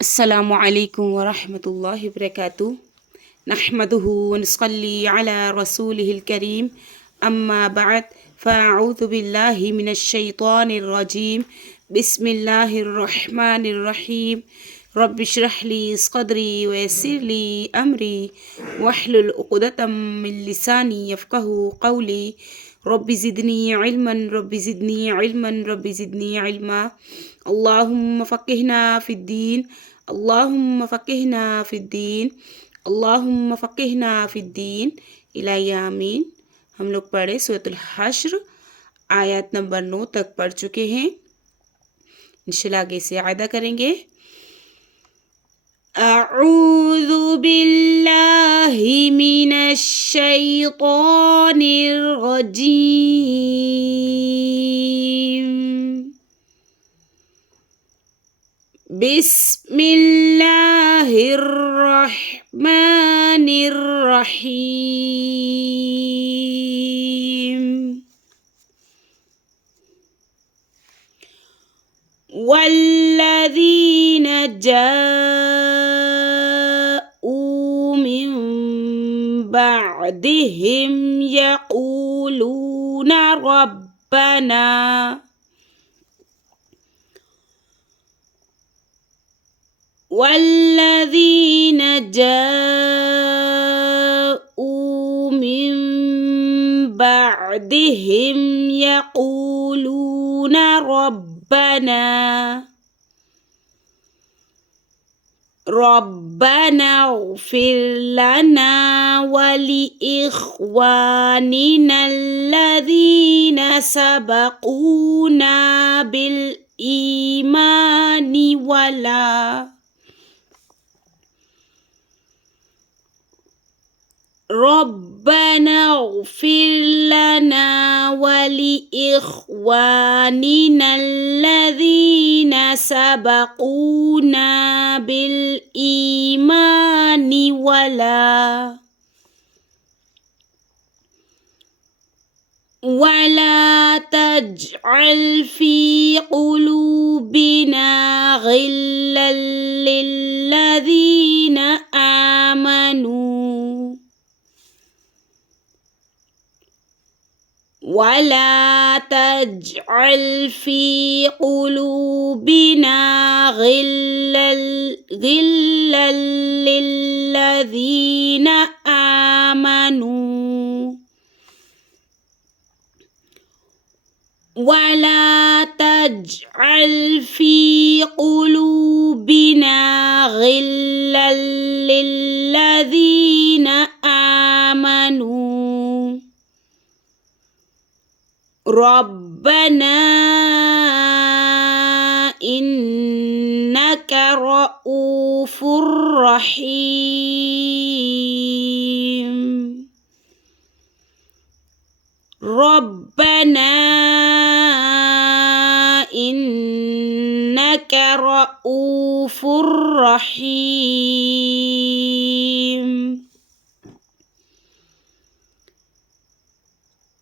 السلام عليكم ورحمة الله وبركاته. نحمده ونصلي على رسوله الكريم. أما بعد، فأعوذ بالله من الشيطان الرجيم. بسم الله الرحمن الرحيم. رب اشرح لي صدري ويسر لي أمري واحلل عقدة من لساني يفقه قولي. رب زدني علما، رب زدني علما، رب زدني علما. اللهم فقهنا في الدين، اللهم فقهنا في الدين، اللهم فقهنا في الدين इलाही आमीन। हम लोग पढ़े सूरतुल हश्र आयत नंबर 9 तक पढ़ चुके हैं। इंशाल्लाह आगे से आयदा करेंगे। अऊज़ु बिल्लाहि मिनश शैतानिर रजीम। बिस्मिल्लाहिर्रहमानिर्रहीम। वल्लज़ीन जाऊ मिन बअदिहिम यक़ूलून रब्बना والذين جاءوا من بعدهم يقولون ربنا اغفر لنا ولإخواننا الذين سبقونا بالإيمان ربنا اغفر لنا ولإخواننا الذين سبقونا بالإيمان ولا تجعل في قلوبنا غلا للذين آمنوا ولا تجعل في قلوبنا غلا للذين آمنوا ولا تجعل في قلوبنا غلا للذين آمنوا ربنا إنك رؤوف رحيم. ربنا إنك رؤوف رحيم.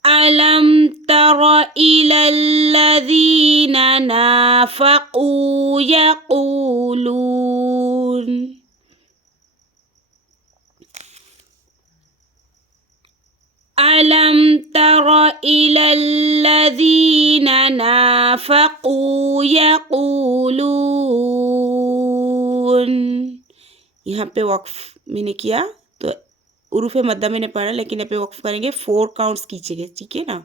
ألم تر إلى الذين نافقوا يقولون ألم تر إلى الذين نافقوا يقولون। यहाँ पे वक्फ मैंने किया तो उरूफ़े मद्दा मैंने पढ़ा, लेकिन यहाँ पे वक्फ करेंगे 4 काउंट्स कीजिएगा, ठीक है ना।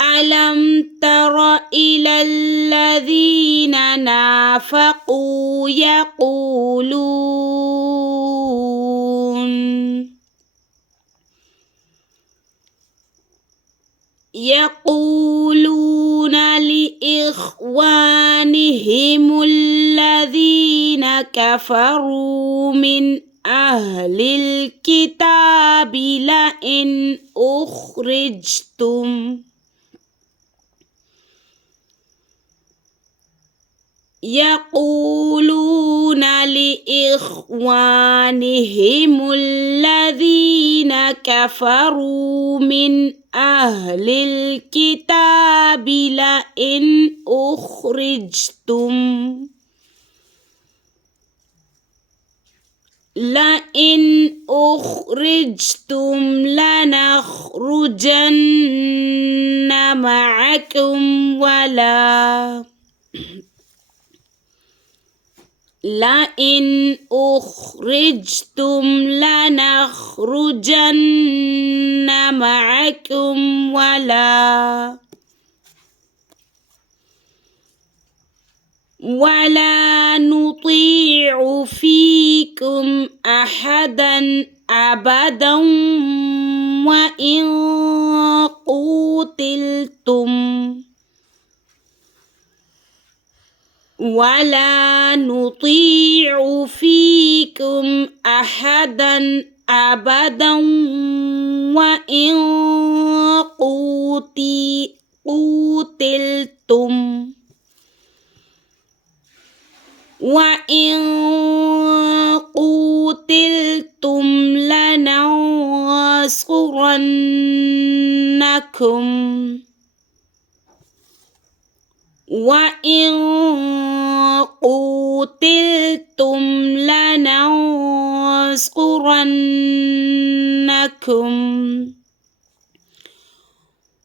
अलम तर इलल्लज़ीना नाफ़क़ू यक़ूलून يقولون لإخوانهم الذين كفروا من أهل الكتاب لئن أخرجتم يقولون لإخوانهم الذين كفروا من أهل الكتاب لئن أخرجتم لئن أخرجتم لنخرجن معكم لئن أخرجتم لنخرجن معكم ولا نطيع فيكم أحدا أبدا وإن قوتلتم ولا نطيع فيكم أحدا أبدا وإن قوتلتم لننصرنكم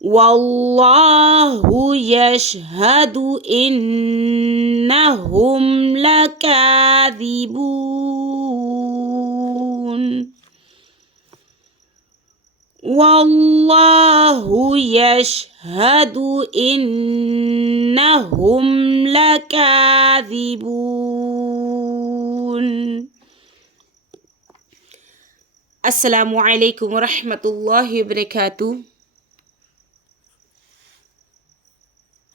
والله يشهد إنهم لكاذبون والله يشهد إنهم لكاذبون. السلام عليكم ورحمة الله وبركاته.